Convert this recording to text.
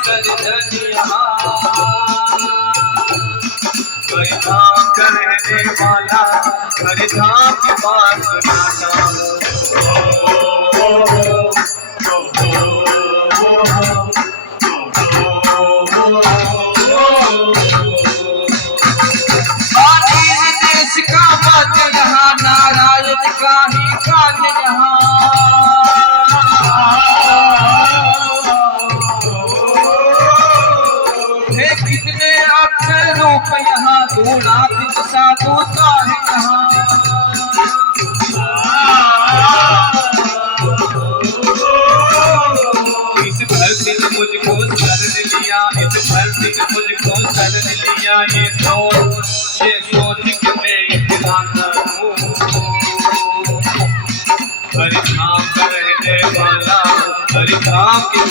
करधनिया हरि धाम का रहने वाला हरि धाम की बात सुनाता देश का मत यहाँ नारायण का ही कान यहाँ कितने अक्षर रूप यहाँ गुणातीत साधु का है यहाँ इस धरती ने मुझको शरण लिया इस धरती ने मुझको शरण लिया ये सोच के मैं इतना करूं हरि धाम का रहने वाला हरि धाम की